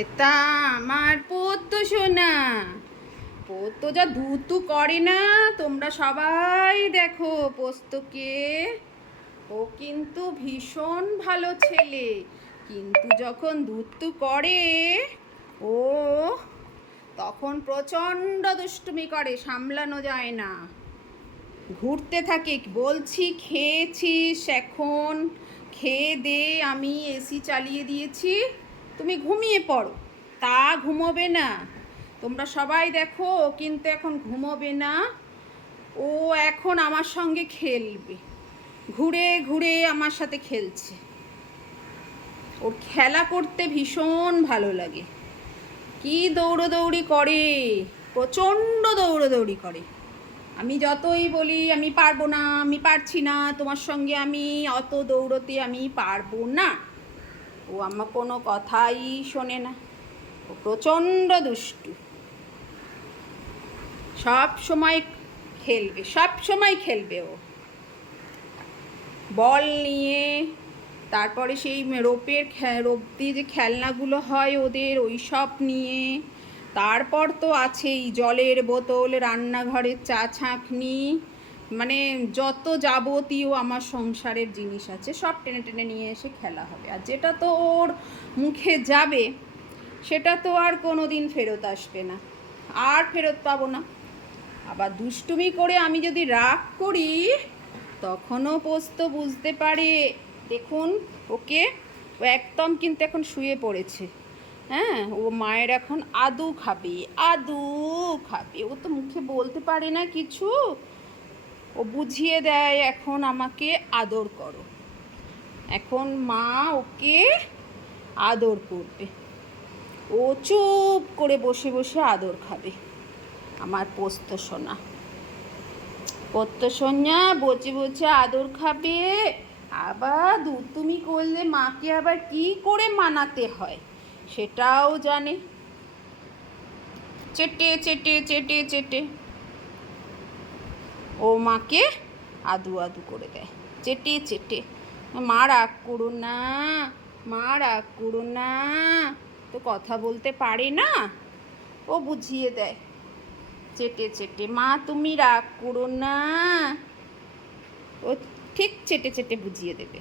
এটা আমার পদ্য সোনা। পদ্য যা ধুতু করে না, তোমরা সবাই দেখো পোস্তকে। ও কিন্তু ভীষণ ভালো ছেলে, কিন্তু যখন ধুতু করে ও তখন প্রচণ্ড দুষ্টুমি করে, সামলানো যায় না, ঘুরতে থাকে। বলছি খেয়েছিস এখন, খেয়ে দে, আমি এসি চালিয়ে দিয়েছি, তুমি ঘুমিয়ে পড়ো। তা ঘুমোবে না, তোমরা সবাই দেখো ও কিন্তু এখন ঘুমোবে না। ও এখন আমার সঙ্গে খেলবে, ঘুরে ঘুরে আমার সাথে খেলছে। ওর খেলা করতে ভীষণ ভালো লাগে। কি দৌড়োদৌড়ি করে, প্রচণ্ড দৌড়োদৌড়ি করে। আমি যতই বলি আমি পারবো না, আমি পারছি না, তোমার সঙ্গে আমি অত দৌড়তে আমি পারবো না, ও আমার কোনো কথাই শোনে না। ও প্রচণ্ড দুষ্টু, সব সময় খেলবে, সব সময় খেলবে। ও বল নিয়ে, তারপরে সেই রোপ দিয়ে যে খেলনাগুলো হয় ওদের, ওই সব নিয়ে। তারপর তো আছেই জলের বোতল, রান্নাঘরের চা ছাঁকনি, মানে যত যাবতীয় আমার সংসারের জিনিস আছে সব টেনে টেনে নিয়ে এসে খেলা হবে। আর যেটা তো ওর মুখে যাবে সেটা তো আর কোনো দিন ফেরত আসবে না, আর ফেরত পাবো না। আবার দুষ্টুমি করে আমি যদি রাগ করি তখনও পোস্ত বুঝতে পারে। দেখুন ওকে, ও একদম কিন্তু এখন শুয়ে পড়েছে। হ্যাঁ, ও মায়ের এখন আদু খাবে, আদু খাবে। ও তো মুখে বলতে পারে না কিছু, ও বুঝিয়ে দেয় এখন আমাকে আদর করো। এখন মা ওকে আদর করবে, ও চুপ করে বসে বসে আদর খাবে। আমার পোস্ত সোনা, পোস্ত সোনা বসে বসে আদর খাবে। আবার তুমি করলে মাকে আবার কি করে মানাতে হয় সেটাও জানে। চেটে চেটে চেটে চেটে ও মাকে আদু আদু করে দেয়, চেটে চেটে। মা রাগ করো না, মা রাগ করো না, তো কথা বলতে পারে না, ও বুঝিয়ে দেয় চেটে চেটে। মা তুমি রাগ করো না, ও ঠিক চেটে চেটে বুঝিয়ে দেবে।